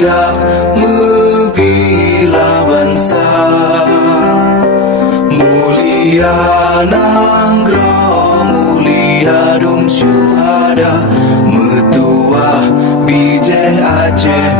syidak membela bangsa. Mulia Nanggroe, mulia dum syuhada, Metuah bijih Aceh